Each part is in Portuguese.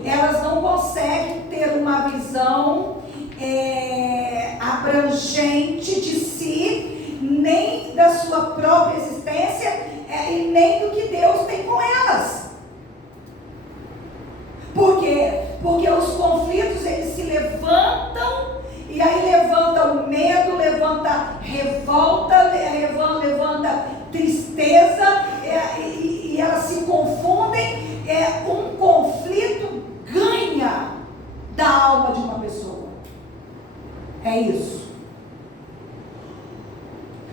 Elas não conseguem ter uma visão abrangente de si, nem da sua própria existência, e nem do que Deus tem com elas. Por quê? Porque os conflitos, eles se levantam, e aí levanta o medo, levanta revolta, levanta tristeza, e elas se confundem. Um conflito ganha da alma de uma pessoa. É isso.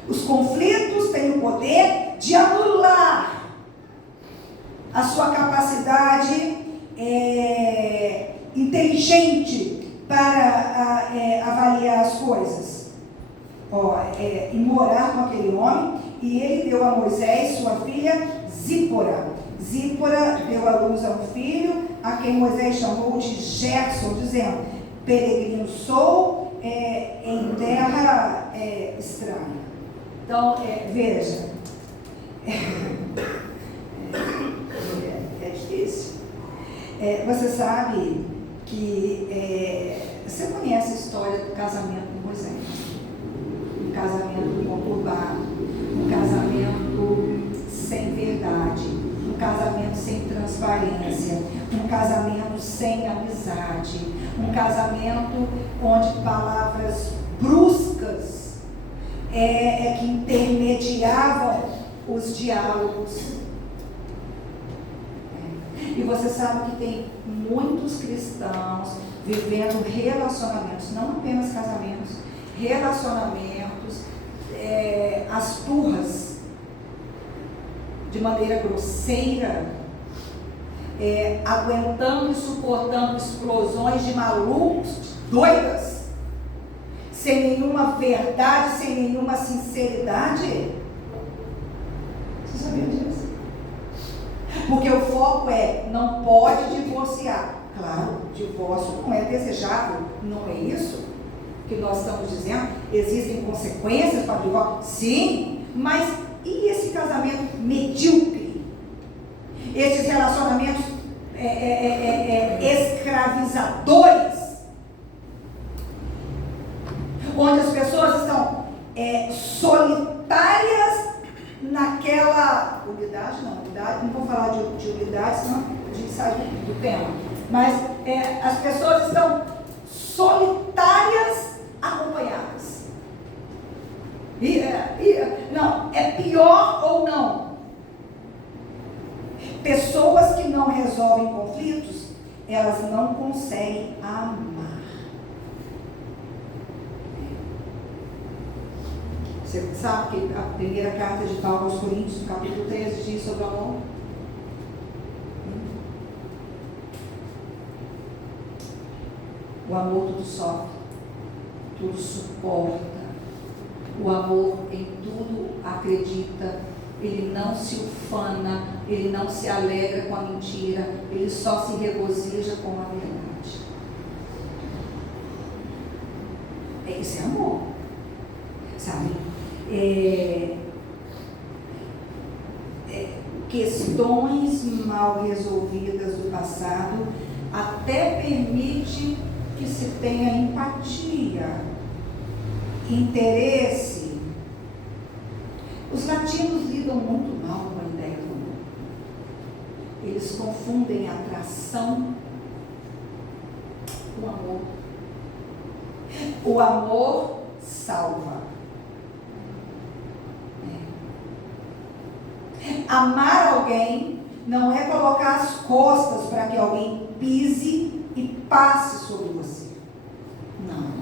Os conflitos têm o poder de anular a sua capacidade inteligente para avaliar as coisas. E morar com aquele homem, e ele deu a Moisés sua filha Zípora. Zípora deu à luz a um filho, a quem Moisés chamou de Gerson, dizendo: peregrino sou em terra estranha. Então, veja, é difícil. Você sabe que você conhece a história do casamento de Moisés, um casamento conturbado, um casamento sem verdade, um casamento sem transparência, um casamento sem amizade, um casamento onde palavras bruscas que intermediavam os diálogos. E você sabe que tem muitos cristãos vivendo relacionamentos, não apenas casamentos, relacionamentos, as turras, de maneira grosseira, aguentando e suportando explosões de malucos, doidas, sem nenhuma verdade, sem nenhuma sinceridade. Você sabia disso? Porque o foco não pode divorciar. Claro, divórcio não é desejável, não é isso que nós estamos dizendo. Existem consequências para o divórcio? Sim, mas e esse casamento medíocre? Esses relacionamentos escravizadores, onde as pessoas estão solitárias naquela unidade, não vou falar de unidade, senão a gente sai do tema, mas as pessoas estão solitárias acompanhadas. Não, é pior ou não? Pessoas que não resolvem conflitos, elas não conseguem amar. Você sabe que a primeira carta de Paulo aos Coríntios, no capítulo 13, diz sobre o amor? O amor tudo sofre, tudo suporta. O amor em tudo acredita. Ele não se ufana, ele não se alegra com a mentira, ele só se regozija com a verdade. Esse é amor, sabe? Questões mal resolvidas do passado até permite que se tenha empatia, interesse. Os latinos lidam muito mal com a ideia do amor. Eles confundem atração com amor. O amor salva. Amar alguém não é colocar as costas para que alguém pise e passe sobre você. Não.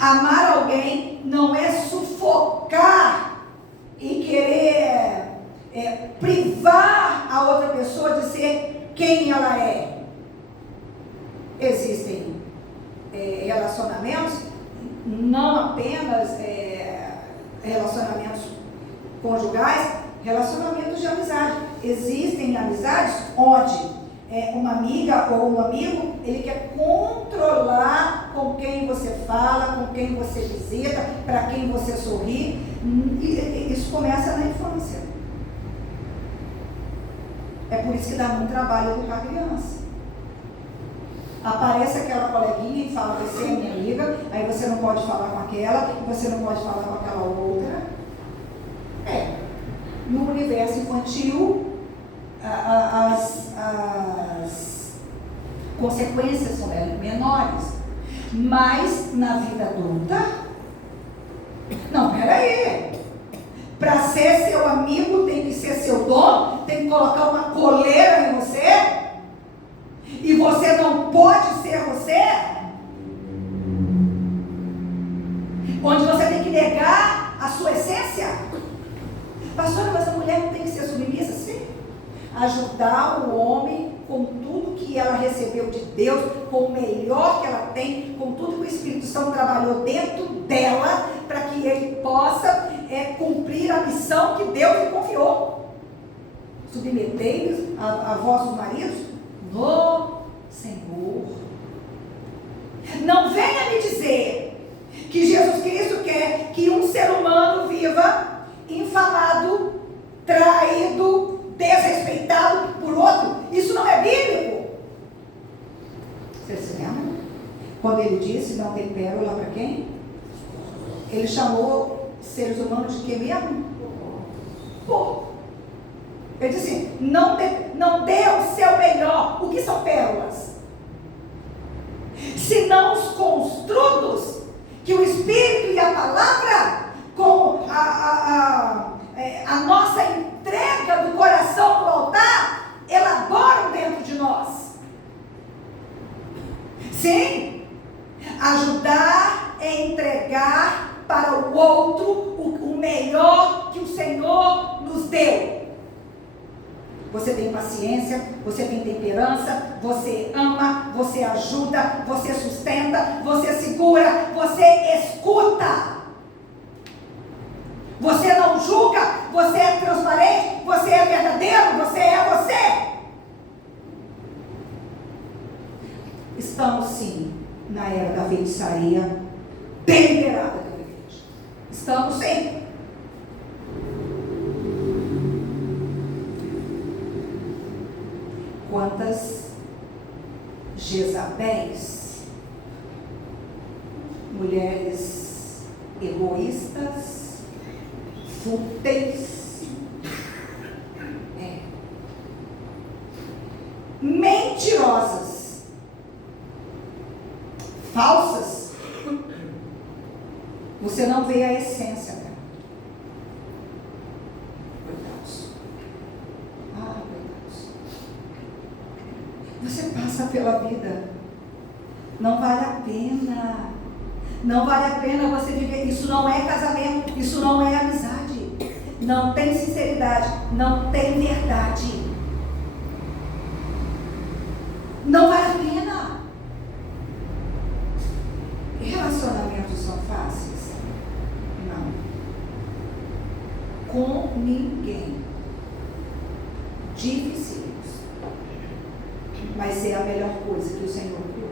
Amar alguém não é sufocar e querer privar a outra pessoa de ser quem ela é. Existem relacionamentos, não apenas relacionamentos conjugais, relacionamentos de amizade. Existem amizades onde uma amiga ou um amigo, ele quer controlar com quem você fala, com quem você visita, para quem você sorri. E isso começa na infância. É por isso que dá muito trabalho educar a criança. Aparece aquela coleguinha e fala, você é minha amiga, aí você não pode falar com aquela, e você não pode falar com aquela outra. No universo infantil, as consequências são menores. Mas na vida adulta, não, peraí. Para ser seu amigo tem que ser seu dono, tem que colocar uma coleira em você, e você não pode ser você, onde você tem que negar a sua essência. Pastora, mas a mulher não tem que ser submissa? Sim. Ajudar o homem com tudo que ela recebeu de Deus, com o melhor que ela tem, com tudo que o Espírito Santo trabalhou dentro dela, para que ele possa cumprir a missão que Deus lhe confiou. Submetei-vos a vossos maridos no Senhor. Não venha me dizer que Jesus Cristo quer que um ser humano viva infamado, traído, desrespeitado por outro. Isso não é bíblico. Você se lembra? Quando ele disse, não tem pérola para quem? Ele chamou seres humanos de quê mesmo? Pô. Ele disse, não dê o seu melhor. O que são pérolas? Senão os construtos que o Espírito e a palavra, com a nossa entrega do coração no altar, elaboram dentro de nós. Sim, ajudar é entregar para o outro o melhor que o Senhor nos deu. Você tem paciência, você tem temperança, você ama, você ajuda, você sustenta, você segura, você escuta. Você não julga, você é transparente, você é verdadeiro, você é você. Estamos sim na era da feitiçaria deliberada da igreja. Estamos sim. Quantas Jezabéis, mulheres egoístas, fúteis, mentirosas, falsas, você não vê a essência dela. Coitados. Coitados. Você passa pela vida, não vale a pena. Não vale a pena você viver. Isso não é casamento, isso não é amizade. Não tem sinceridade, não tem verdade. Não vale a pena. Relacionamentos são fáceis? Não. Com ninguém. Difíceis. Mas é a melhor coisa que o Senhor criou.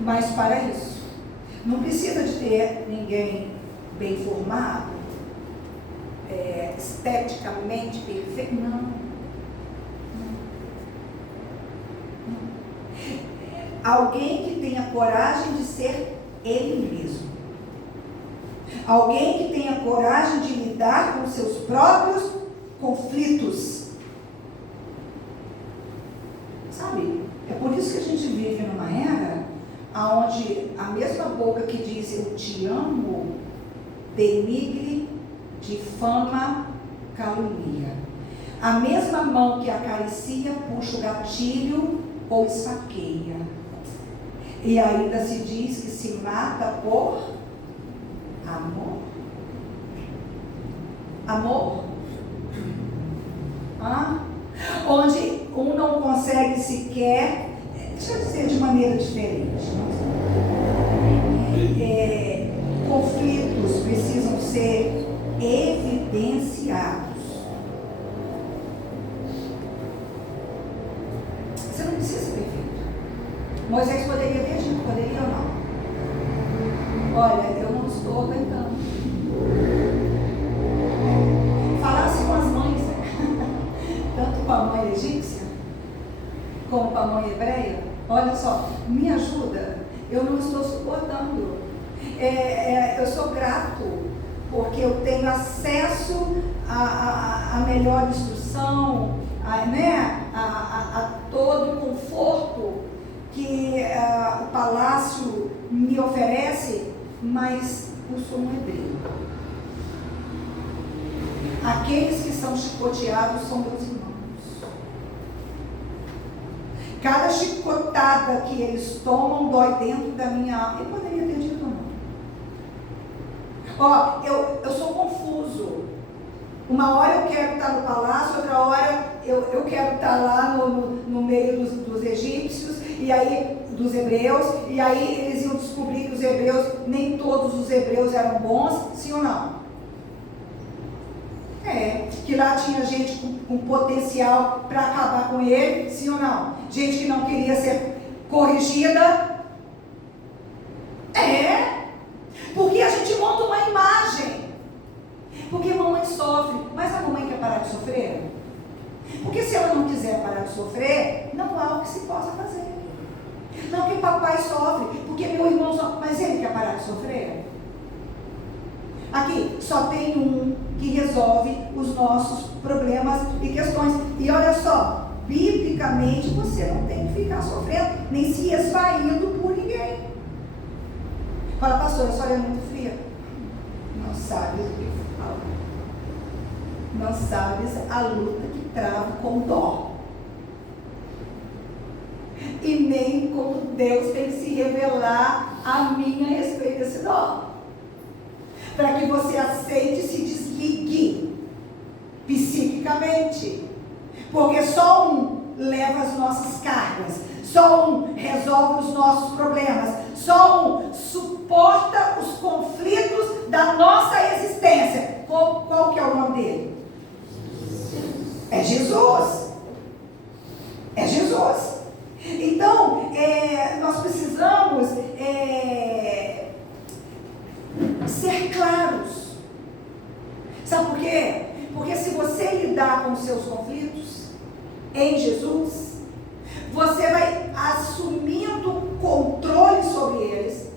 Mas para isso, não precisa de ter ninguém bem formado, esteticamente perfeito. Não. Alguém que tenha coragem de ser ele mesmo. Alguém que tenha coragem de lidar com seus próprios conflitos. Sabe? É por isso que a gente vive numa era onde a mesma boca que diz eu te amo, denigre, difama, calunia. A mesma mão que acaricia, puxa o gatilho ou esfaqueia. E ainda se diz que se mata por amor. Amor? Onde um não consegue sequer, deixa eu dizer de maneira diferente, conflitos precisam ser evidenciados. Você não precisa ser perfeito. Moisés poderia ter dito, poderia ou não? Olha, eu não estou aguentando. Falasse com as mães, tanto com a mãe egípcia, como com a mãe hebreia, Olha só, me ajuda, eu não estou suportando. Eu sou grato, porque eu tenho acesso a melhor instrução, a todo o conforto que o palácio me oferece, mas eu sou um hebreu. Aqueles que são chicoteados são meus irmãos. Cada chicotada que eles tomam dói dentro da minha alma. Eu poderia ter dito não. Eu sou confuso. Uma hora eu quero estar no palácio, outra hora eu quero estar lá no meio dos egípcios, e aí dos hebreus, e aí eles iam descobrir que os hebreus, nem todos os hebreus eram bons, sim ou não? Que lá tinha gente com potencial para acabar com ele, sim ou não? Gente que não queria ser corrigida. Porque a gente monta uma imagem. Porque a mamãe sofre, mas a mamãe quer parar de sofrer? Porque se ela não quiser parar de sofrer, não há o que se possa fazer. Não que papai sofre, porque meu irmão sofre, mas ele quer parar de sofrer? Aqui, só tem um que resolve os nossos problemas e questões. E olha só, biblicamente você não tem que ficar sofrendo, nem se esvaindo por ninguém. Fala, pastor, a senhora é muito fria. Não sabe o que fala. Não sabes a luta que travo com dó. E nem como Deus tem que se revelar a mim a respeito desse dó. Para que você aceite e se desligue psiquicamente. Porque só um leva as nossas cargas, só um resolve os nossos problemas, só um suporta os conflitos da nossa existência. Qual que é o nome dele? É Jesus. É Jesus. Então, nós precisamos ser claros. Sabe por quê? Porque se você lidar com os seus conflitos em Jesus, você vai assumindo controle sobre eles.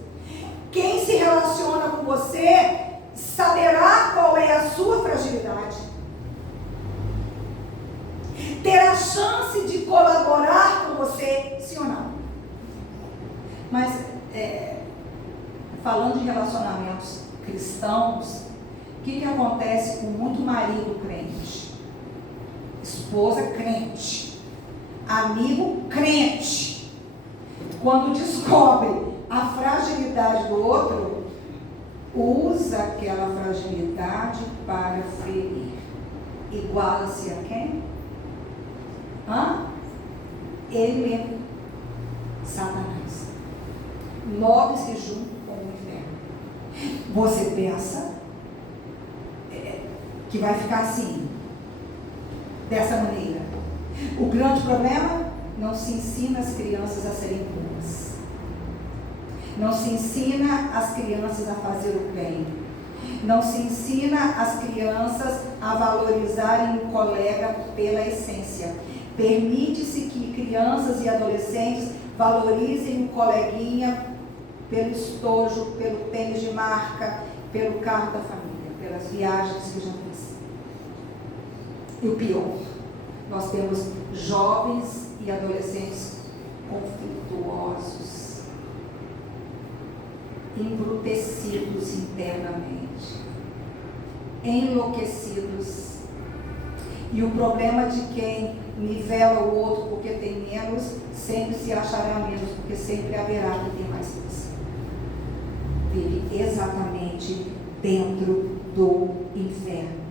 Quem se relaciona com você saberá qual é a sua fragilidade. Terá chance de colaborar com você, sim ou não? Mas, falando de relacionamentos cristãos, o que acontece com muito marido crente, esposa crente, amigo crente? Quando descobre a fragilidade do outro, usa aquela fragilidade para ferir. Iguala-se a quem? Ele mesmo, Satanás. Move-se junto com o inferno. Você pensa que vai ficar assim, dessa maneira. O grande problema, não se ensina as crianças a serem boas. Não se ensina as crianças a fazer o bem. Não se ensina as crianças a valorizarem o colega pela essência. Permite-se que crianças e adolescentes valorizem o coleguinha pelo estojo, pelo tênis de marca, pelo carro da família, pelas viagens que já fiz. E o pior, nós temos jovens e adolescentes conflituosos, embrutecidos internamente, enlouquecidos. E o problema de quem nivela o outro porque tem menos, sempre se achará menos, porque sempre haverá quem tem mais coisa. Vive exatamente dentro do inferno.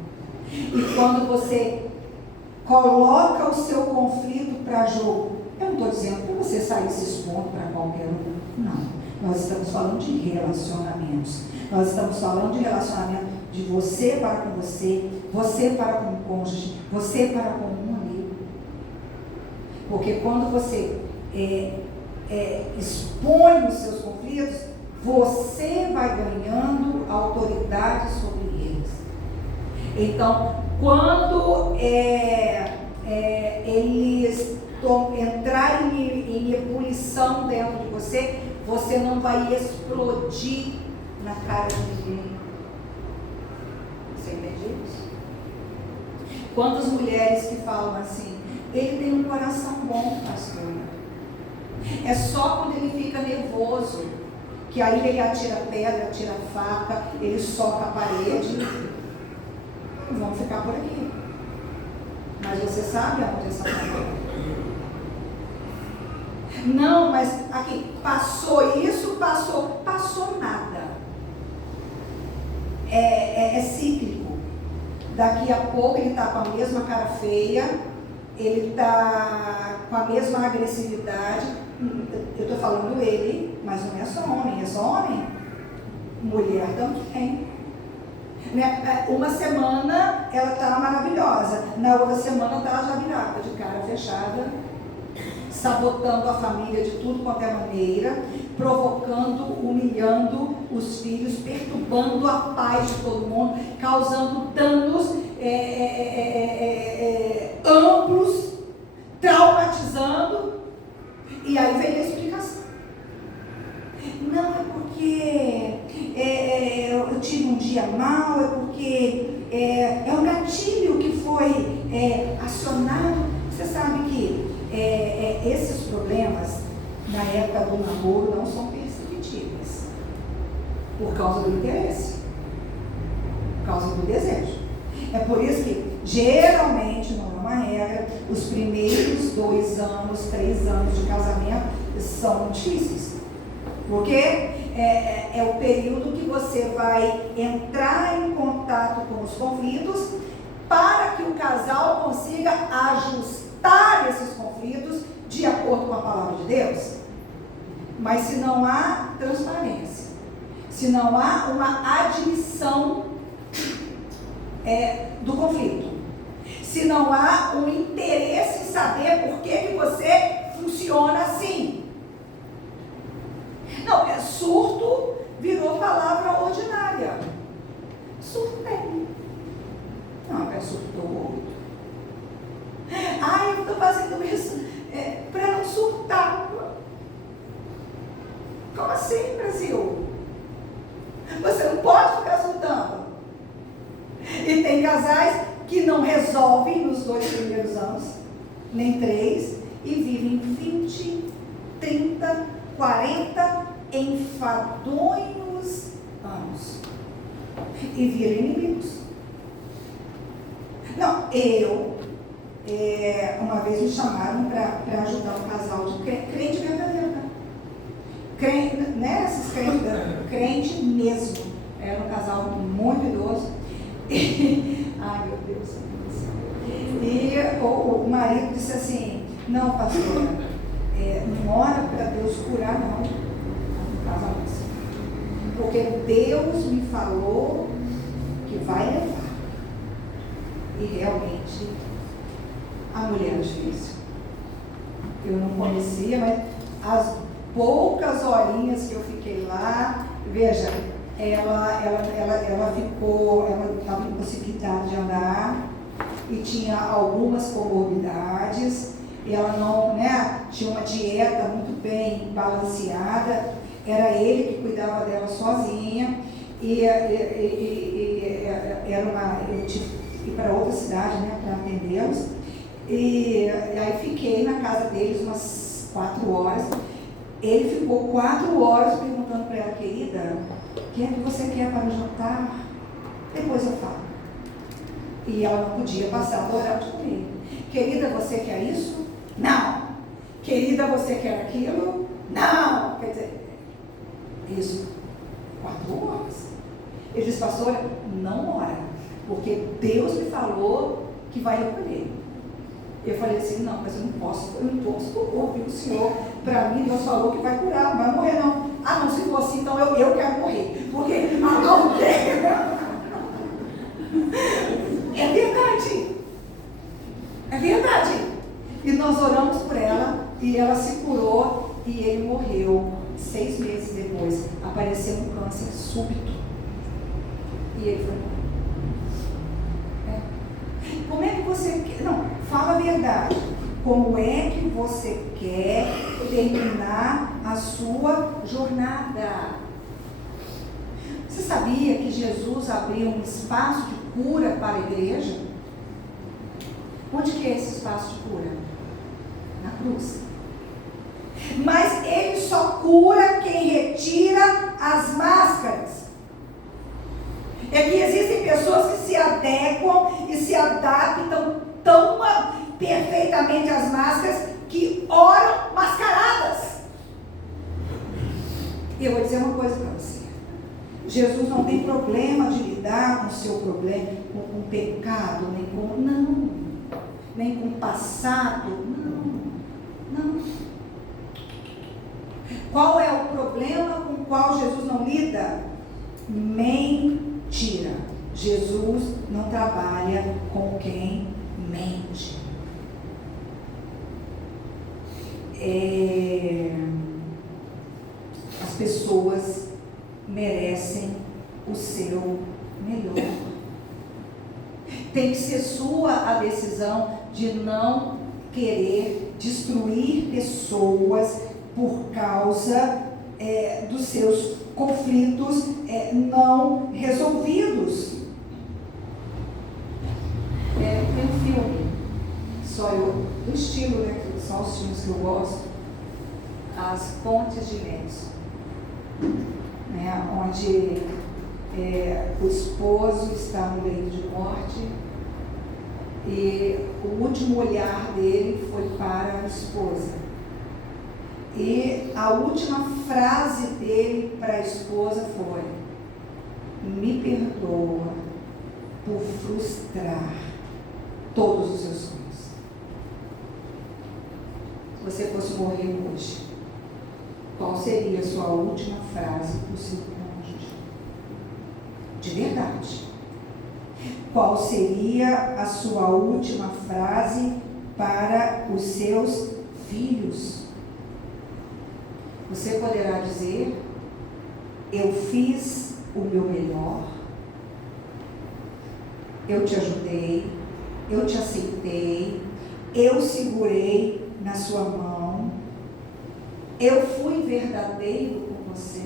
E quando você coloca o seu conflito para jogo, eu não estou dizendo para você sair se expondo para qualquer um, não. Nós estamos falando de relacionamentos. Nós estamos falando de relacionamento de você para com você, você para com o cônjuge, você para com um amigo. Porque quando você expõe os seus conflitos, você vai ganhando autoridade sobre eles. Então, quando eles entrarem em ebulição, inibição dentro de você, você não vai explodir na cara de ninguém. Você entende isso? Quantas mulheres que falam assim, ele tem um coração bom, pastor. É só quando ele fica nervoso, que aí ele atira pedra, atira faca, ele soca a parede. Vamos ficar por aqui. Mas você sabe aonde essa palavra? Não, mas aqui, passou isso, passou nada. É cíclico. Daqui a pouco ele está com a mesma cara feia, ele está com a mesma agressividade. Eu estou falando ele, mas não é só homem, é só homem. Mulher também. Uma semana ela está maravilhosa, na outra semana está já virada, de cara fechada, sabotando a família de tudo quanto é maneira, provocando, humilhando os filhos, perturbando a paz de todo mundo, causando danos amplos, traumatizando. E aí vem a explicação. Não, é porque eu tive um dia mal, é porque é um gatilho que foi acionado. Você sabe que esses problemas, na época do namoro, não são perceptíveis. Por causa do interesse. Por causa do desejo. É por isso que, geralmente, não é uma regra, os primeiros 2 anos, 3 anos de casamento são difíceis. Porque é o período que você vai entrar em contato com os conflitos para que o casal consiga ajustar esses conflitos de acordo com a palavra de Deus. Mas se não há transparência, se não há uma admissão do conflito, se não há um interesse em saber por que você funciona assim. Não, surto virou palavra ordinária. Surtei. Não, surtou. Eu estou fazendo isso para não surtar. Como assim, Brasil? Você não pode ficar surtando. E tem casais que não resolvem nos 2 primeiros anos, nem 3, e vivem 20, 30, 40 enfadonhos anos. E viram inimigos. Não, uma vez me chamaram para ajudar um casal de crente verdadeiro, né? Esses crente mesmo. Era um casal muito idoso. Ai, meu Deus. E o marido disse assim, não, pastora, não ora para Deus curar, não. Porque Deus me falou que vai levar. E realmente a mulher é difícil. Eu não conhecia, mas as poucas horinhas que eu fiquei lá, veja, ela estava impossibilitada de andar e tinha algumas comorbidades. Ela não, tinha uma dieta muito bem balanceada. Era ele que cuidava dela sozinha. Eu tive que ir para outra cidade, para atendê-los. E aí fiquei na casa deles umas 4 horas. Ele ficou 4 horas perguntando para ela, querida, o que é que você quer para o jantar? Depois eu falo. E ela não podia passar do horário de comer. Querida, você quer isso? Não. Querida, você quer aquilo? Não. Quer dizer, isso, 4 horas. Ele disse, pastora, não ora, porque Deus me falou que vai recolher. Eu falei assim, não, mas eu não posso ouvir o Senhor. Para mim, Deus falou que vai curar, não vai morrer não. Não, se for assim, então eu quero morrer. Porque não quero. É verdade. É verdade. E nós oramos por ela, e ela se curou, e ele morreu. 6 meses depois, apareceu um câncer súbito. E ele foi morrer. Como é que você... Não, fala a verdade. Como é que você quer terminar a sua jornada? Você sabia que Jesus abriu um espaço de cura para a igreja? Onde que é esse espaço de cura? Na cruz. Mas ele só cura quem retira as máscaras. É que existem pessoas que se adequam e se adaptam tão perfeitamente às máscaras que oram mascaradas. E eu vou dizer uma coisa para você. Jesus não tem problema de lidar com o seu problema, com o pecado, nem com o passado, não. Qual é o problema com o qual Jesus não lida? Mentira. Jesus não trabalha com quem mente. As pessoas merecem o seu melhor. Tem que ser sua a decisão de não querer destruir pessoas por causa dos seus conflitos não resolvidos. Tem um filme, do estilo, né, que são os filmes que eu gosto, As Pontes de Madison, onde o esposo está no leito de morte e o último olhar dele foi para a esposa. E a última frase dele para a esposa foi: me perdoa por frustrar todos os seus sonhos. Se você fosse morrer hoje, qual seria a sua última frase para o seu cônjuge? De verdade. Qual seria a sua última frase para os seus filhos? Você poderá dizer: eu fiz o meu melhor, eu te ajudei, eu te aceitei, eu segurei na sua mão, eu fui verdadeiro com você.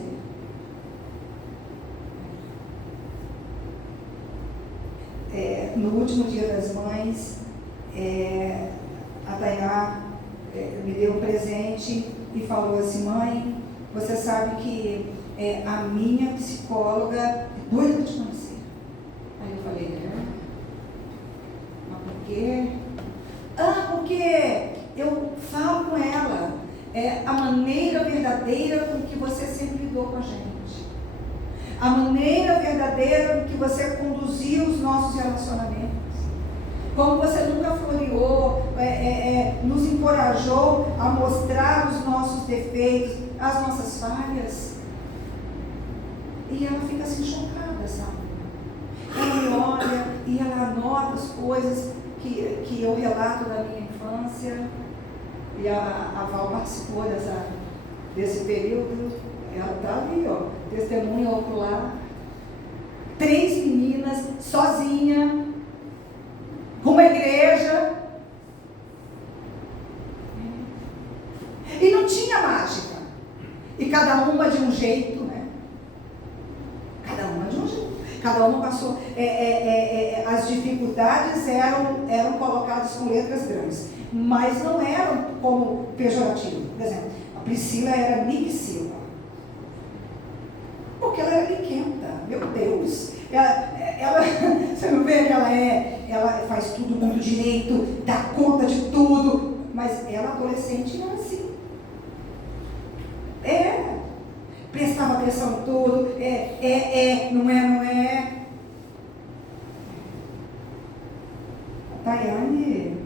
No último Dia das Mães, a Tainá me deu um presente e falou assim: mãe, você sabe que a minha psicóloga é doida para te conhecer. Aí eu falei: mas por quê? Porque eu falo com ela a maneira verdadeira com que você sempre lidou com a gente, a maneira verdadeira com que você conduziu os nossos relacionamentos, como você nunca floreou, nos encorajou a mostrar os nossos defeitos, as nossas falhas. E ela fica assim chocada, sabe? Ela me olha e ela anota as coisas que eu relato da minha infância. E a Val participou desse período. Ela está ali, ó, testemunha ocular. 3 meninas, sozinha, com uma igreja. E não tinha mágica. E cada uma de um jeito, né? Cada uma de um jeito. Cada uma passou. As dificuldades eram colocadas com letras grandes, mas não eram como pejorativo. Por exemplo, a Priscila era Nick Silva. Porque ela era pequena, meu Deus. Ela você não vê que ela faz tudo muito direito, dá conta de tudo, mas ela adolescente era assim. Prestava atenção em tudo, não é. A Tayane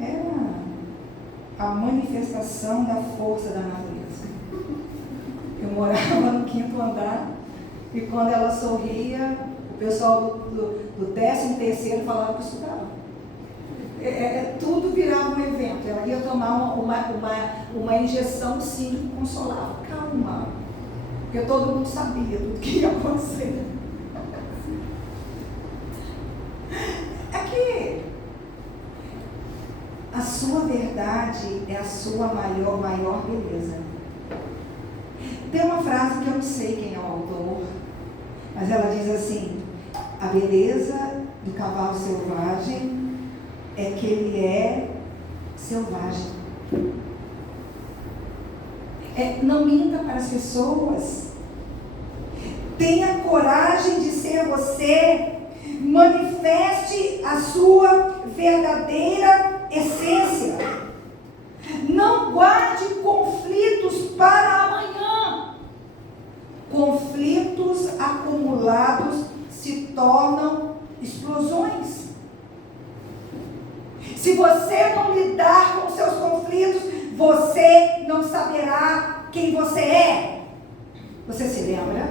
era a manifestação da força da natureza. Eu morava no 5º andar e quando ela sorria, o pessoal do 13º falava que estudava. Tudo virava um evento. Ela ia tomar uma injeção, sim, que consolava. Calma, porque todo mundo sabia tudo que ia acontecer. sua verdade é a sua maior beleza. Tem uma frase que eu não sei quem é o autor, mas ela diz assim: a beleza do cavalo selvagem é que ele é selvagem. Não minta para as pessoas. Tenha coragem de ser você. Manifeste a sua verdadeira essência. Não guarde conflitos para amanhã. Conflitos acumulados se tornam explosões. Se você não lidar com seus conflitos, você não saberá quem você é. Você se lembra?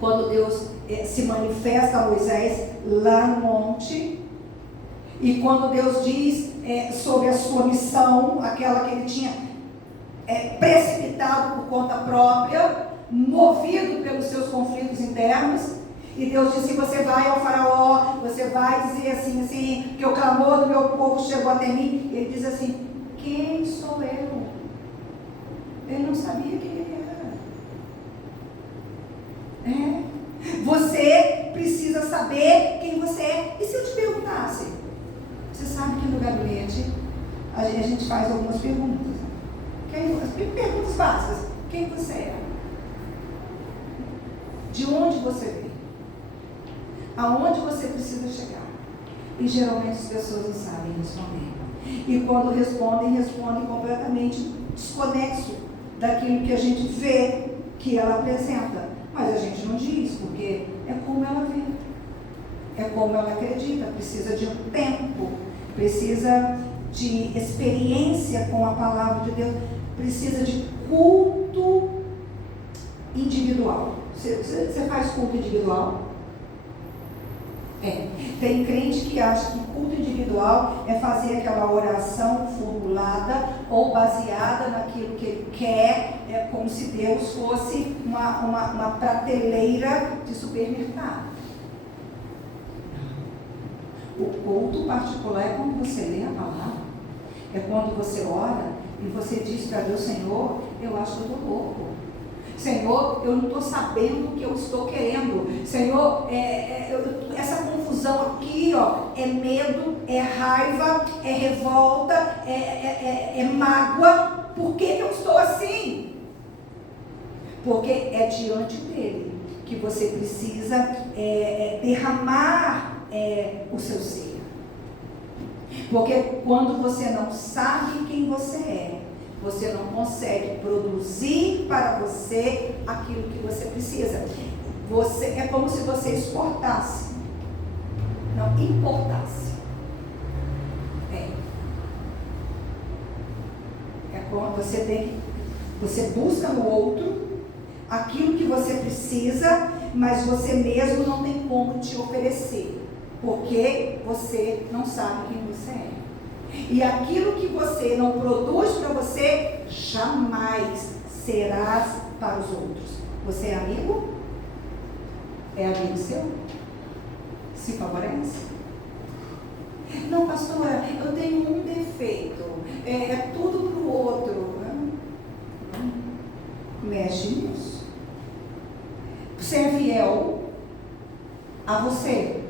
Quando Deus se manifesta a Moisés lá no monte, e quando Deus diz sobre a sua missão, aquela que ele tinha precipitado por conta própria, movido pelos seus conflitos internos, e Deus disse: você vai ao faraó, você vai dizer assim, que o clamor do meu povo chegou até mim. Ele diz assim: quem sou eu? Ele não sabia quem ele era. Você precisa saber quem você é. E se eu te perguntasse? Você sabe que no gabinete a gente faz algumas perguntas. Perguntas básicas. Quem você é? De onde você veio? Aonde você precisa chegar? E geralmente as pessoas não sabem responder. E quando respondem completamente desconexo daquilo que a gente vê que ela apresenta. Mas a gente não diz, porque é como ela vê, é como ela acredita. Precisa de um tempo, precisa de experiência com a palavra de Deus, precisa de culto individual. Você faz culto individual? Tem crente que acha que culto individual é fazer aquela oração formulada ou baseada naquilo que ele quer, como se Deus fosse uma prateleira de supermercado. O culto particular é quando você lê a palavra, é quando você ora e você diz para Deus: Senhor, eu acho que eu estou louco. Senhor, eu não estou sabendo o que eu estou querendo. Senhor, essa confusão aqui, é medo, é raiva, é revolta, é mágoa. Por que eu estou assim? Porque é diante dele que você precisa derramar o seu ser. Porque quando você não sabe quem você é, você não consegue produzir para você aquilo que você precisa. É como se você exportasse, não importasse. Quando você busca no outro aquilo que você precisa, mas você mesmo não tem como te oferecer, porque você não sabe quem você é. E aquilo que você não produz para você, jamais serás para os outros. Você é amigo? É amigo seu? Se favorece? Não, pastora, eu tenho um defeito. É tudo para o outro. Mexe nisso. Você é fiel a você?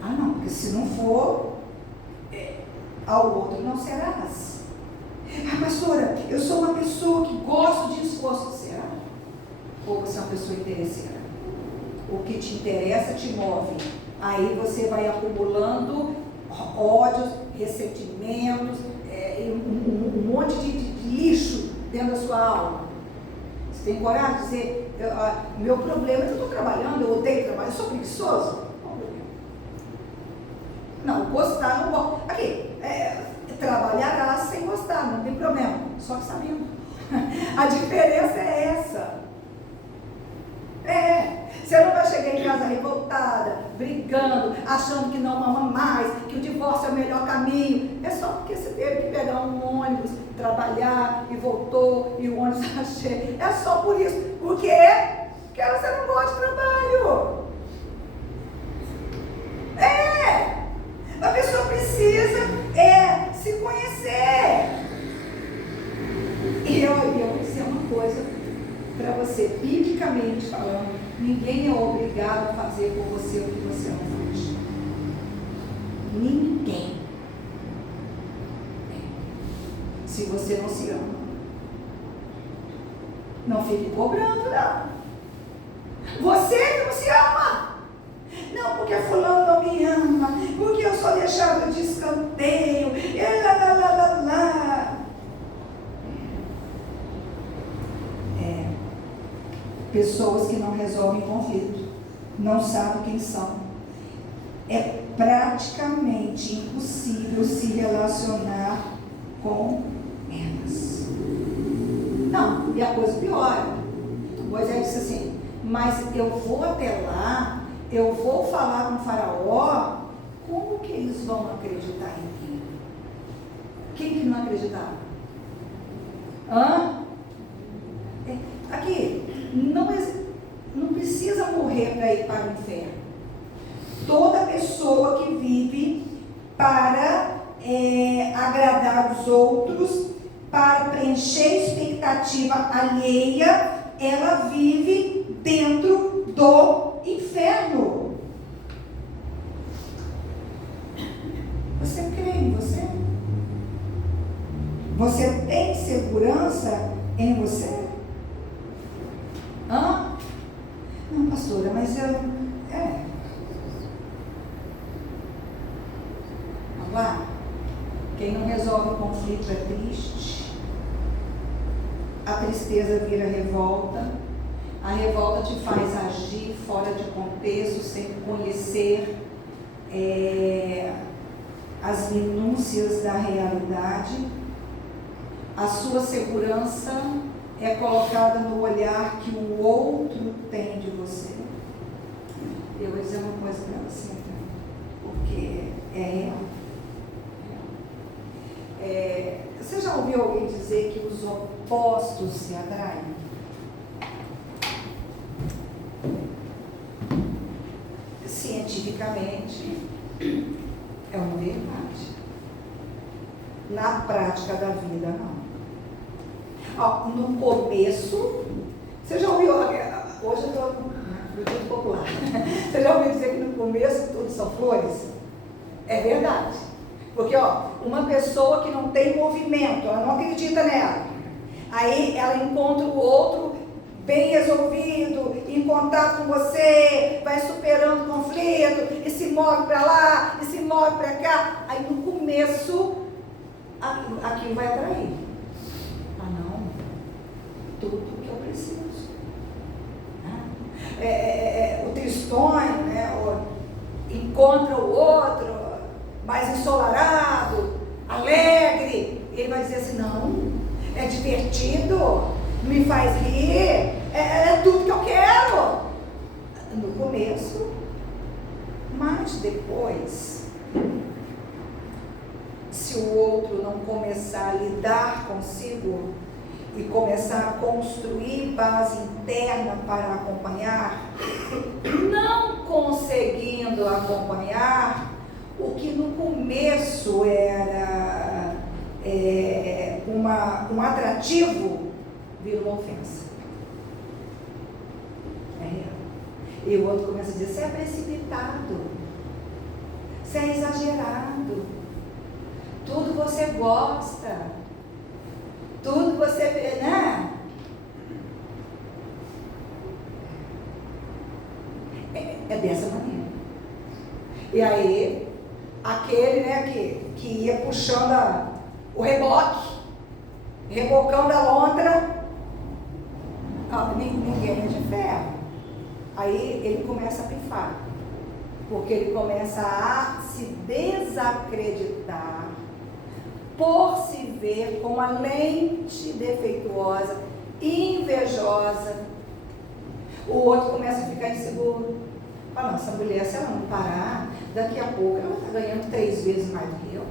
Não, porque se não for, ao outro não serás. Pastora, eu sou uma pessoa que gosto de esforço. Será? Ou você é uma pessoa interesseira? O que te interessa te move. Aí você vai acumulando ódios, ressentimentos, um monte de lixo dentro da sua alma. Você tem coragem de dizer: meu problema é que eu estou trabalhando, eu odeio trabalhar, eu sou preguiçoso? Não, gostar não gosto. Aqui, trabalharás sem gostar, não tem problema, só que sabendo. A diferença é essa. Você não vai chegar em casa revoltada, brigando, achando que não ama mais, que o divórcio é o melhor caminho. É só porque você teve que pegar um ônibus, trabalhar e voltou e o ônibus está cheio. É só por isso. Por quê? Porque você não gosta de trabalho. A pessoa precisa você, biblicamente falando, ninguém é obrigado a fazer por você o que você não faz. Ninguém. Se você não se ama. Não fique cobrando, não. Você que não se ama. Não, porque fulano não me ama, porque eu sou deixado de escanteio, e lá, lá, lá, lá, lá. Pessoas que não resolvem conflito, não sabem quem são. É praticamente impossível se relacionar com elas. Não, e a coisa piora. Moisés disse assim, mas eu vou até lá, eu vou falar com o faraó, como que eles vão acreditar em mim? Quem que não acreditava? Aqui, não precisa morrer para ir para o inferno. Toda pessoa que vive para agradar os outros, para preencher expectativa alheia, ela vive dentro do inferno. Você crê em você? Você tem segurança em você? Não, pastora, mas eu... Vamos lá? Quem não resolve o conflito é triste. A tristeza vira revolta. A revolta te faz agir fora de contexto, sem conhecer as minúcias da realidade. A sua segurança é colocada no olhar que o outro tem de você. Eu vou dizer uma coisa para você, porque é real. Você já ouviu alguém dizer que os opostos se atraem? Cientificamente, é uma verdade. Na prática da vida, não. No começo, você já ouviu, hoje eu estou no grupo popular, você já ouviu dizer que no começo tudo são flores? É verdade. Porque, uma pessoa que não tem movimento, ela não acredita nela. Aí ela encontra o outro bem resolvido, em contato com você, vai superando o conflito, e se move para lá, e se move para cá. Aí no começo, aquilo vai atrair. Não, tudo que eu preciso. O tristonho, né? Encontra o outro mais ensolarado, alegre, ele vai dizer assim, não, é divertido, me faz rir, é tudo que eu quero. No começo, mas depois, se o outro não começar a lidar consigo e começar a construir base interna para acompanhar, não conseguindo acompanhar, o que no começo era um atrativo, vira uma ofensa. E o outro começa a dizer, você é precipitado, você é exagerado, tudo você gosta, tudo você, né? É dessa maneira. E aí, aquele, né, que ia puxando o reboque, rebocando a lontra, ninguém é de ferro. Aí ele começa a pifar, porque ele começa a se desacreditar por se ver com uma lente defeituosa, invejosa. O outro começa a ficar inseguro. Fala, essa mulher, se ela não parar, daqui a pouco ela está ganhando 3 vezes mais do que eu.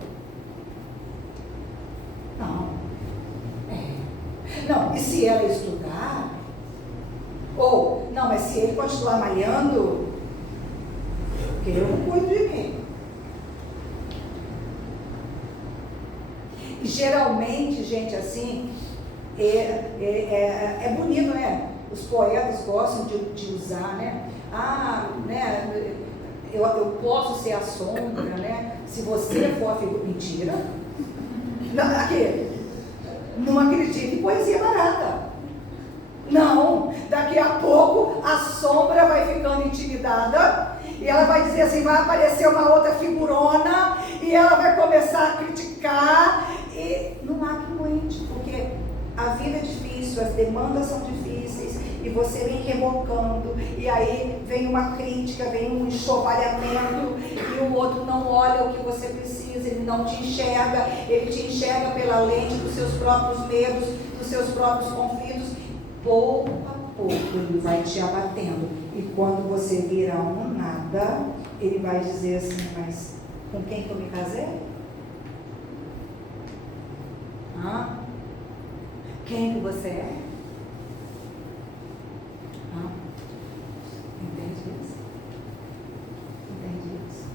Não, e se ela estudar? Ou, não, mas se ele continuar malhando, porque eu não cuido de mim. E geralmente, gente, assim, é bonito, né? os poetas gostam de usar, né? Né? Eu posso ser a sombra, né? Se você for a figura. Mentira. Não, aqui. Não acredite em poesia barata. Não. Daqui a pouco a sombra vai ficando intimidada e ela vai dizer assim, vai aparecer uma outra figurona e ela vai começar a criticar e não há que aguente, porque a vida é difícil, as demandas são difíceis e você vem rebocando e aí vem uma crítica, vem um enxovalhamento e o outro não olha o que você precisa, ele não te enxerga, ele te enxerga pela lente dos seus próprios medos, dos seus próprios conflitos. Pouco a pouco ele vai te abatendo e quando você vira um nada, ele vai dizer assim, mas com quem que eu me casei? Quem que você é? Entende isso? Entende isso?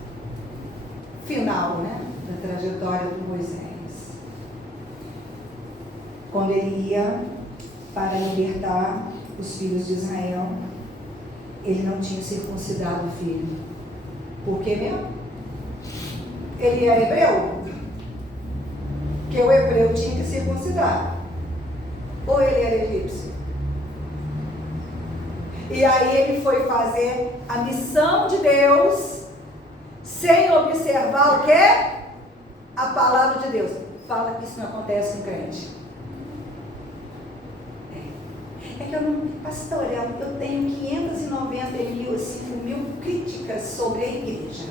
Final, né? Da trajetória do Moisés. Quando ele ia para libertar os filhos de Israel, ele não tinha circuncidado o filho. Por quê mesmo? Ele era hebreu? Porque o hebreu tinha que circuncidar. Ou ele era egípcio? E aí ele foi fazer a missão de Deus sem observar o quê? A palavra de Deus. Fala que isso não acontece com crente. É que eu não... Pastora, eu tenho 595.000 críticas sobre a igreja.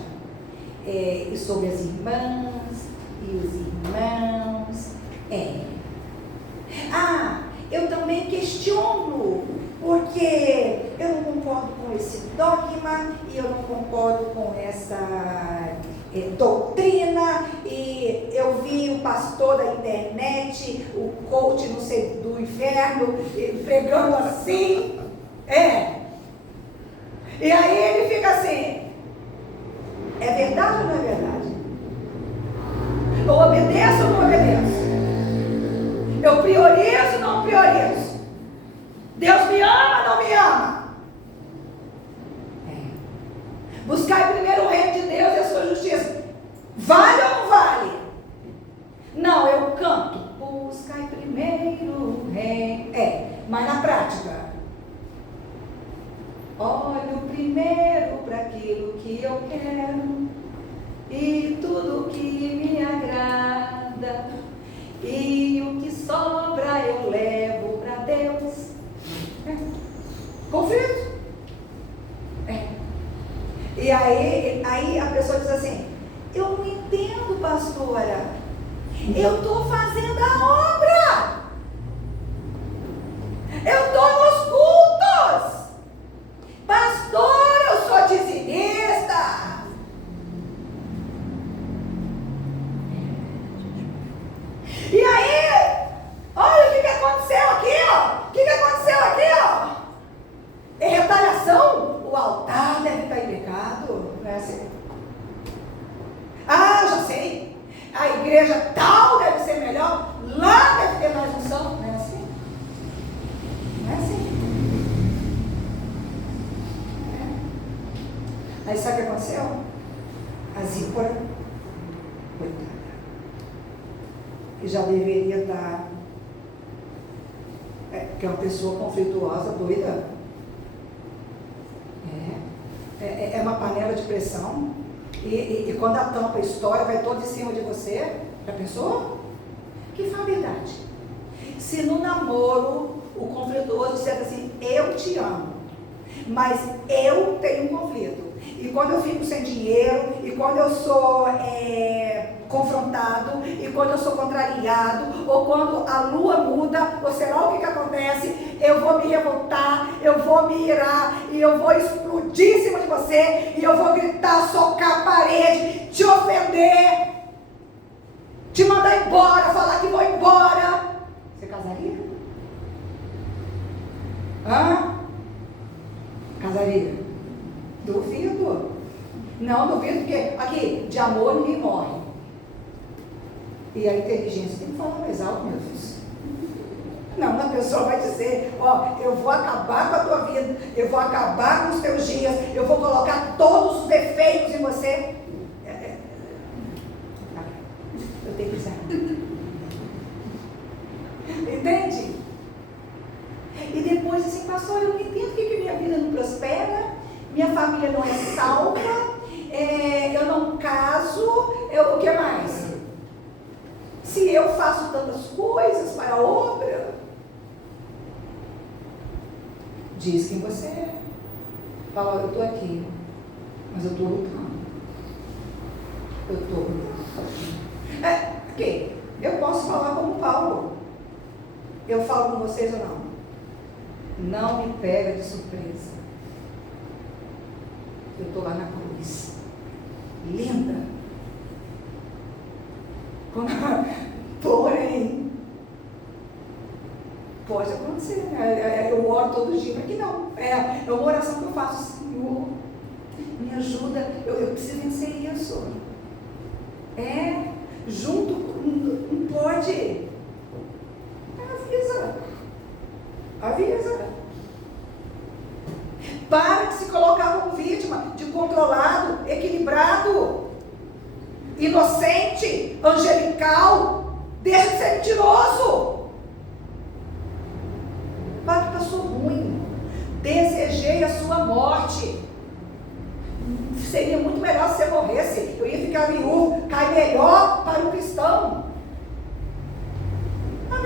E sobre as irmãs e os irmãos. Eu também questiono, porque eu não concordo com esse dogma e eu não concordo com essa doutrina, e eu vi o pastor da internet, o coach não sei do inferno, pregando assim, e aí ele fica assim, é verdade ou não é verdade? Eu obedeço ou não obedeço? Eu priorizo ou não priorizo? Deus me ama ou não me ama? Buscar primeiro o reino de Deus e a sua justiça. Vale ou não vale? Não, eu canto. Buscai primeiro o reino. Mas na prática, olho primeiro para aquilo que eu quero e tudo que me agrada, e o que sobra eu levo para Deus. Conflito. E aí a pessoa diz assim, eu não entendo, pastora, eu estou fazendo a obra, eu estou nos cultos, pastor, eu sou dizimista. E aí, olha o que aconteceu aqui, ó. O que aconteceu aqui, ó? É retaliação? O altar deve estar em pecado, não é assim? Já sei. A igreja tal deve ser melhor, lá deve ter mais unção, não é assim? Não é assim? Aí sabe o que aconteceu? A Zípora, coitada, que já deveria estar, que é uma pessoa conflituosa, doida. É uma panela de pressão. E quando a tampa estoura, vai toda em cima de você. Já pensou? Que fala a verdade. Se no namoro o conflituoso disser assim, eu te amo, mas eu tenho um conflito, e quando eu fico sem dinheiro, e quando eu sou confrontado, e quando eu sou contrariado, ou quando a lua muda, ou sei lá o que acontece, eu vou me revoltar, eu vou me irar, e eu vou explodir em cima de você, e eu vou gritar, socar a parede, te ofender, te mandar embora, falar que vou embora. Você casaria? Casaria? Duvido. Não duvido, porque aqui, de amor ninguém morre. E a inteligência tem que falar mais alto, meu Deus. Não, a pessoa vai dizer, ó, eu vou acabar com a tua vida, eu vou acabar com os teus dias, eu vou colocar todos os defeitos em você. Eu tenho que usar. Entende? E depois assim, pastor, eu não entendo porque que minha vida não prospera, minha família não é salva, eu não caso, o que mais? Se eu faço tantas coisas para a obra, diz quem você é. Fala, eu estou aqui, mas eu estou lutando. Eu estou lutando. Ok, eu posso falar como Paulo. Eu falo com vocês ou não? Não me pega de surpresa. Eu estou lá na cruz. Linda. Porém, pode acontecer, né? Eu oro todo dia, mas que não. É uma oração que eu faço, Senhor, me ajuda, eu preciso vencer isso. Junto, não pode. Avisa. Para de se colocar como vítima, de controlado, equilibrado, inocente, angelical. Deixa de ser mentiroso. Para que eu sou ruim. Desejei a sua morte. Seria muito melhor se você morresse. Eu ia ficar viúvo. Cai melhor para o cristão. A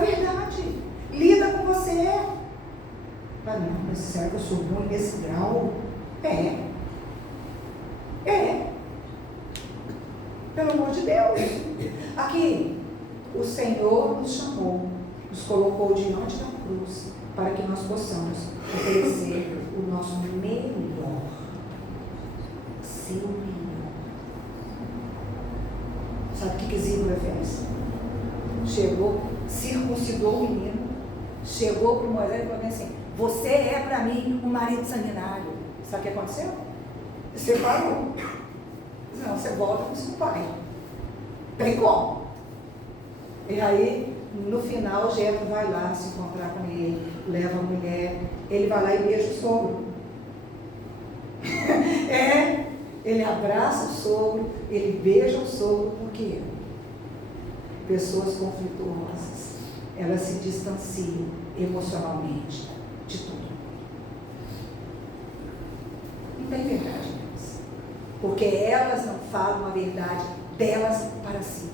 verdade. Lida com você. Ah, não, mas será que eu sou ruim nesse grau? Pelo amor de Deus. Aqui, o Senhor nos chamou, nos colocou diante da cruz, para que nós possamos oferecer o nosso melhor. Seu melhor. Sabe o que Zíbora fez? Chegou, circuncidou o menino, chegou para o Moisés e falou assim: você é para mim um marido sanguinário. Sabe o que aconteceu? Você parou. Não, você volta com seu pai. Tem como? E aí, no final, Jetro vai lá se encontrar com ele, leva a mulher, ele vai lá e beija o sogro. Ele abraça o sogro, ele beija o sogro, por quê? Pessoas conflituosas, elas se distanciam emocionalmente de tudo. Não tem verdade nelas, porque elas não falam a verdade delas para si.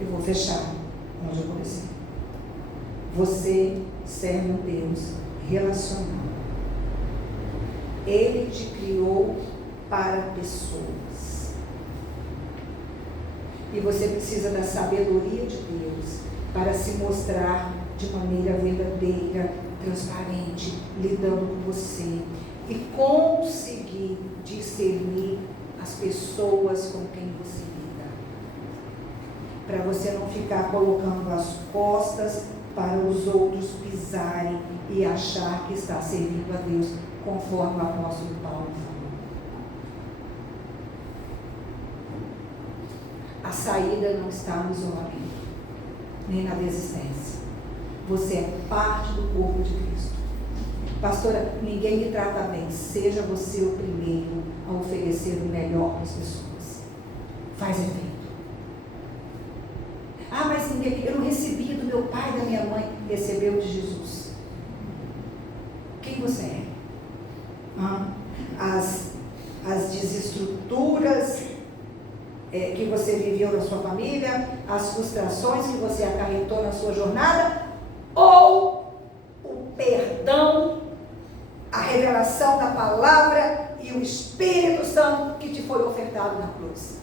Eu vou fechar onde eu comecei. Você serve um Deus relacional. Ele te criou para pessoas. E você precisa da sabedoria de Deus para se mostrar de maneira verdadeira, transparente, lidando com você e conseguir discernir as pessoas com quem você lida. Para você não ficar colocando as costas para os outros pisarem e achar que está servindo a Deus, conforme o apóstolo Paulo falou. A saída não está no isolamento, nem na desistência. Você é parte do corpo de Cristo. Pastora, ninguém me trata bem. Seja você o primeiro a oferecer o melhor para as pessoas. Faz efeito. Ah, mas eu não recebi do meu pai e da minha mãe. Recebeu de Jesus. Quem você é? As desestruturas que você viveu na sua família, as frustrações que você acarretou na sua jornada, ou o perdão, a revelação da palavra e o Espírito Santo que te foi ofertado na cruz.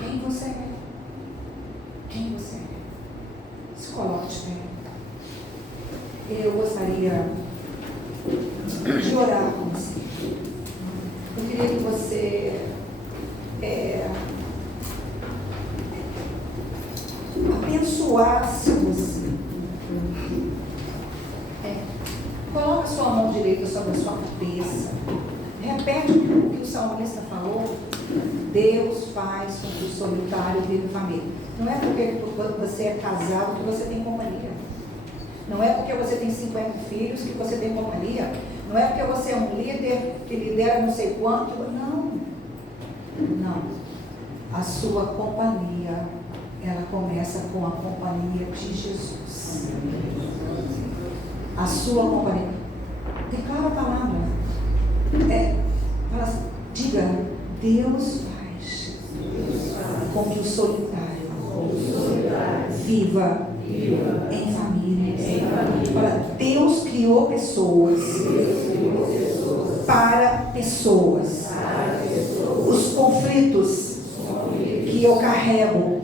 Quem você é? Quem você é? Se coloque de pé. Eu gostaria de orar com você. Eu queria que você abençoasse você. Coloca a sua mão direita sobre a sua cabeça. Repete o que o salmista falou. Deus faz com que o solitário viva família. Não é porque você é casado que você tem companhia. Não é porque você tem 50 filhos que você tem companhia. Não é porque você é um líder que lidera não sei quanto. Não. Não. A sua companhia, ela começa com a companhia de Jesus. A sua companhia. Declara a palavra. Fala assim, diga, Deus faz com que o solitário viva em famílias. Olha, Deus criou pessoas para pessoas. Os conflitos que eu carrego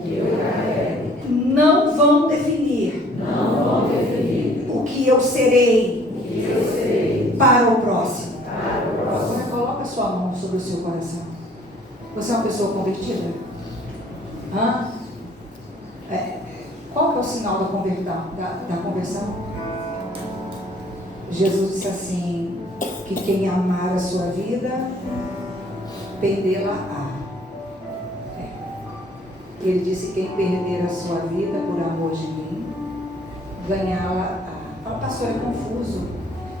não vão definir o que eu serei para o próximo. Agora coloca a sua mão sobre o seu coração. Você é uma pessoa convertida? Qual que é o sinal da conversão? Jesus disse assim, que quem amar a sua vida, perdê-la-á. Ele disse, quem perder a sua vida por amor de mim, ganhá-la-á. Fala, pastor, é confuso.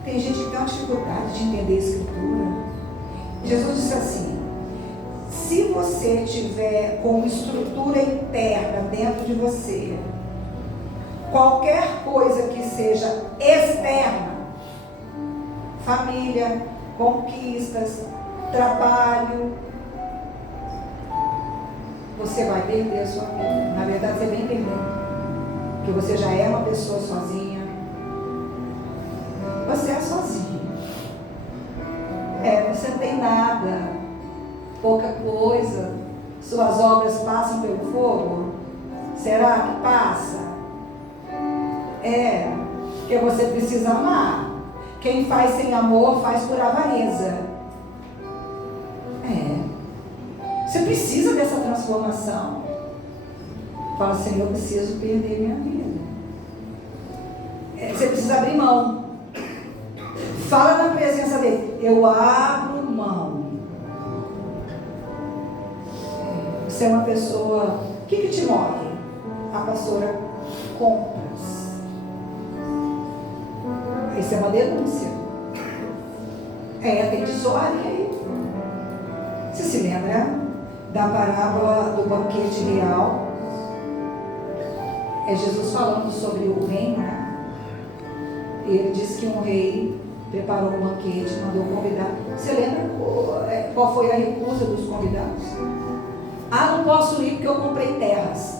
Tem gente que tem uma dificuldade de entender a Escritura. Jesus disse assim, se você tiver com estrutura interna dentro de você, qualquer coisa que seja externa, família, conquistas, trabalho, você vai perder a sua vida. Na verdade, você vem perdendo. Porque você já é uma pessoa sozinha. Você é sozinho. Você não tem nada. Pouca coisa. Suas obras passam pelo fogo. Será que passa? Porque você precisa amar. Quem faz sem amor faz por avareza. Você precisa dessa transformação. Fala, Senhor, eu preciso perder minha vida. Você precisa abrir mão. Fala na presença dele. Eu abro mão. Você é uma pessoa. O que te move? A pastora compras. Isso é uma denúncia. Tem tesourinha aí. Você se lembra da parábola do banquete real? É Jesus falando sobre o reino, né? Ele disse que um rei preparou um banquete, mandou convidar. Você lembra qual foi a recusa dos convidados? Não posso ir porque eu comprei terras.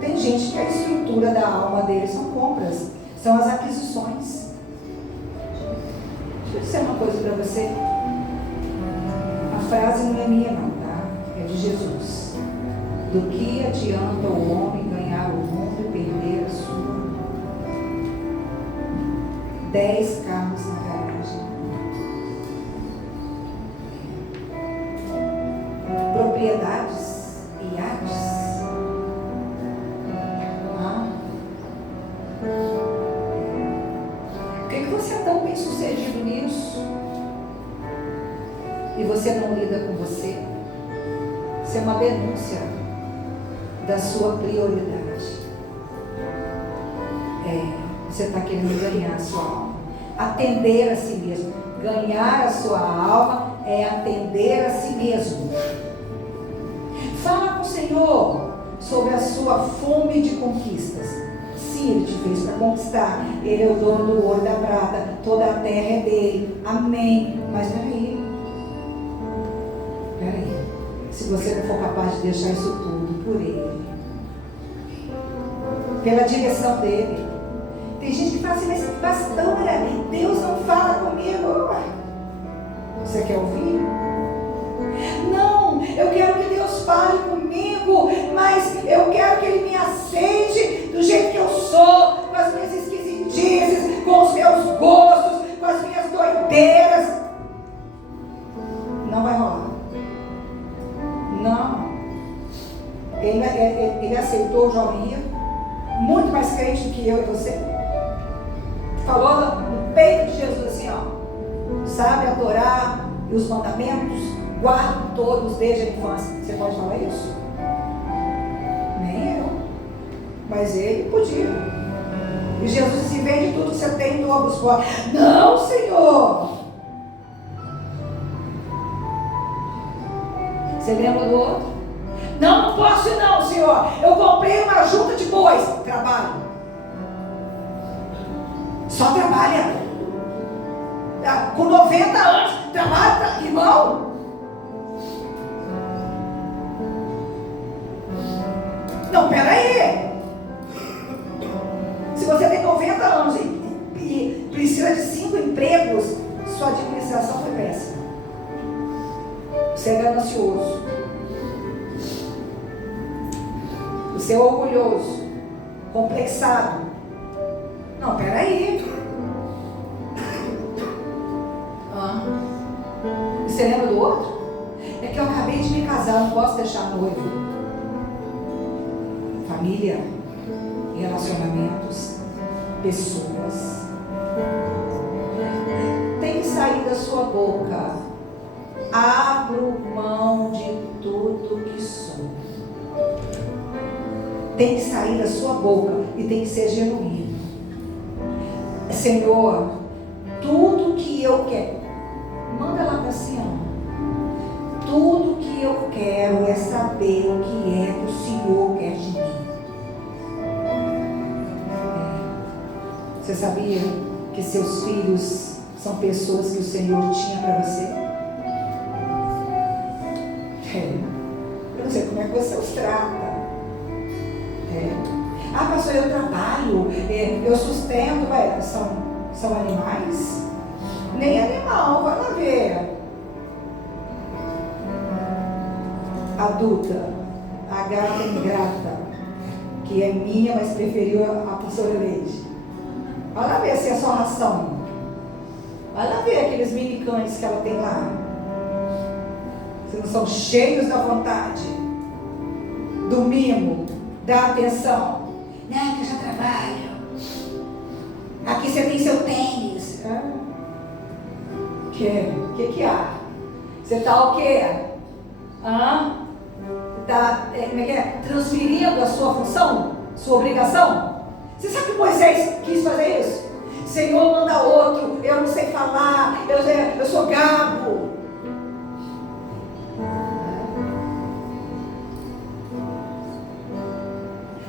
Tem gente que a estrutura da alma dele são compras, são as aquisições. Deixa eu dizer uma coisa para você. A frase não é minha não, tá? É de Jesus. Do que adianta o homem ganhar o mundo e perder a sua alma? 10 carros na garagem. Propriedades, iates. Por que você é tão bem sucedido nisso? E você não lida com você? Isso é uma denúncia da sua prioridade. Você está querendo ganhar a sua alma. Atender a si mesmo. Ganhar a sua alma é atender a si mesmo. Fala com o Senhor sobre a sua fome de conquistas. Sim, Ele te fez para conquistar. Ele é o dono do ouro e da prata. Toda a terra é dele. Amém. Mas peraí. Se você não for capaz de deixar isso tudo por Ele, pela direção dele. Tem gente que fala assim, mas pastora, Deus não fala comigo. Você quer ouvir? Não, eu quero que Deus fale comigo, mas eu quero que Ele me aceite do jeito que eu sou, com as minhas esquisitices, com os meus gostos, com as minhas doideiras. Não vai rolar. Não. Ele aceitou o jovem rico, muito mais crente do que eu e você. Falou no peito de Jesus assim, sabe a Torá e os mandamentos, guardo todos desde a infância. Você pode falar isso? Nem eu. Mas ele podia. E Jesus disse: vende tudo que você tem e doa os pobres. Não, Senhor. Você lembra do outro? Não posso ir não, Senhor. Eu comprei uma junta de bois. Trabalho. Só trabalha. Com 90 anos, trabalha, irmão. Não, peraí. Se você tem 90 anos e precisa de 5 empregos, sua administração foi péssima. Você é ganancioso. Você é orgulhoso, complexado. Não, peraí. Você lembra do outro? É que eu acabei de me casar, não posso deixar noivo. Família, relacionamentos, pessoas. Tem que sair da sua boca: abro mão de tudo que sou. Tem que sair da sua boca e tem que ser genuíno. Senhor, tudo que eu quero, manda lá para cima. Tudo que eu quero é saber o que é que o Senhor quer de mim. Você sabia que seus filhos são pessoas que o Senhor tinha para você? Eu não sei como é que você os trata. Pastor, eu trabalho, eu sustento. São animais? Nem animal, vai lá ver. Adulta, a gata ingrata, que é minha, mas preferiu a pastora Leite. Vai lá ver se é só ração. Vai lá ver aqueles mini cães que ela tem lá. Se não são cheios da vontade, do mimo, da atenção. Não, que eu já trabalho. Aqui você tem seu tênis. Que há? Você está o quê? Está transferindo a sua função? Sua obrigação? Você sabe que Moisés quis fazer isso? Senhor, manda outro. Eu não sei falar. Eu sou gago.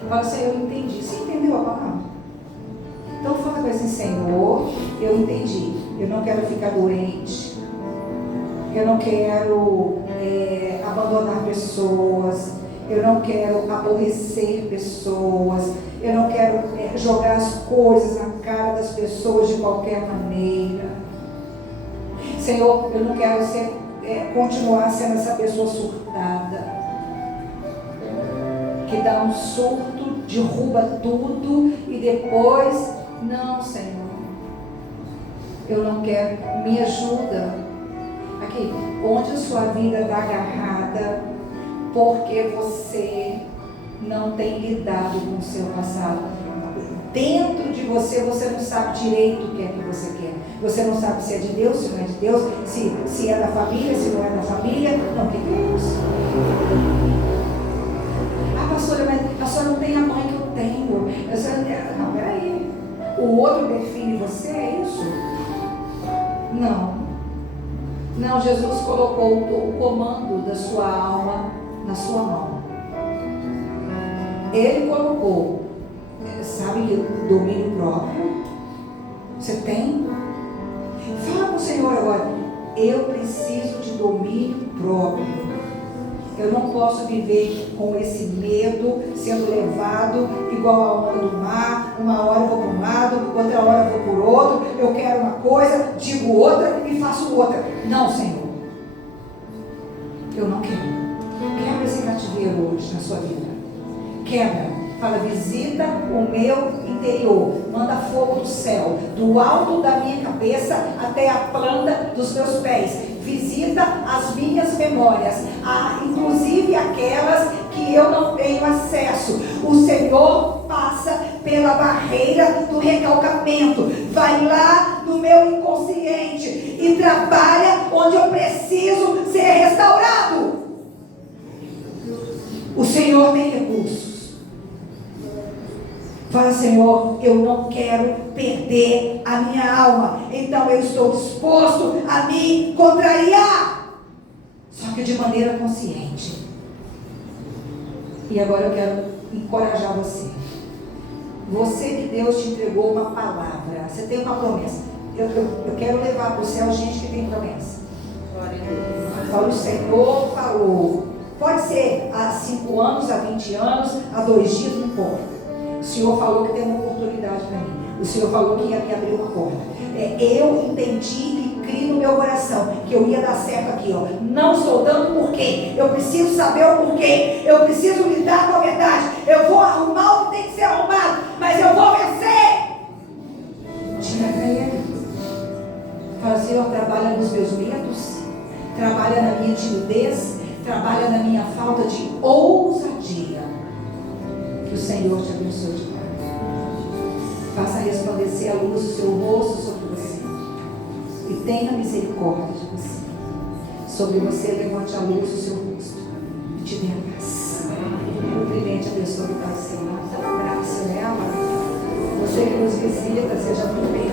Fala, Senhor, eu entendi. Você entendeu a palavra? Então fala com assim: Senhor, eu entendi. Eu não quero ficar doente. Eu não quero abandonar pessoas. Eu não quero aborrecer pessoas. Eu não quero jogar as coisas na cara das pessoas de qualquer maneira. Senhor, eu não quero continuar sendo essa pessoa surtada, que dá um surto, derruba tudo e depois, não, Senhor, eu não quero. Me ajuda aqui, onde a sua vida está agarrada, porque você não tem lidado com o seu passado. Dentro de você, você não sabe direito o que é que você quer. Você não sabe se é de Deus, se não é de Deus, se é da família, se não é da família. Não, o que é isso? Pastora, mas a senhora não tem a mãe que eu tenho. Não, peraí. O outro define você, é isso? Não, Jesus colocou o comando da sua alma na sua mão. Ele colocou, sabe, que domínio próprio. Você tem? Fala com o Senhor agora: eu preciso de domínio próprio. Eu não posso viver com esse medo, sendo levado igual a onda do mar. Uma hora eu vou para um lado, outra hora eu vou por outro. Eu quero uma coisa, digo outra e faço outra. Não, Senhor. Eu não quero. Quebra esse cativeiro hoje na sua vida. Quebra. Fala: visita o meu interior. Manda fogo do céu, do alto da minha cabeça até a planta dos meus pés. Visita as minhas memórias, inclusive aquelas que eu não tenho acesso. O Senhor passa pela barreira do recalcamento, vai lá no meu inconsciente e trabalha onde eu preciso ser restaurado. O Senhor tem recursos. Fala, Senhor, eu não quero perder a minha alma, então eu estou disposto a me contrariar, só que de maneira consciente. E agora eu quero encorajar você. Você que Deus te entregou uma palavra, você tem uma promessa. Eu quero levar para o céu gente que tem promessa. Fala, o Senhor falou. Pode ser há 5 anos, há 20 anos, há 2 dias, não importa. O Senhor falou que tem uma oportunidade para mim. O Senhor falou que ia me abrir uma porta. Eu entendi e criei no meu coração que eu ia dar certo aqui, ó. Não estou dando porquê. Eu preciso saber o porquê. Eu preciso lidar com a verdade. Eu vou arrumar o que tem que ser arrumado, mas eu vou vencer. Diga para Ele. Fala, Senhor, trabalha nos meus medos, trabalha na minha timidez, trabalha na minha falta de ousadia. Que o Senhor te abençoe de paz. Faça resplandecer a luz do seu rosto sobre você. E tenha misericórdia de você. Sobre você levante a luz do seu rosto. E te dê a paz. Cumprimente a pessoa que está ao seu lado. Dá um abraço nela. Você que nos visita, seja muito bem.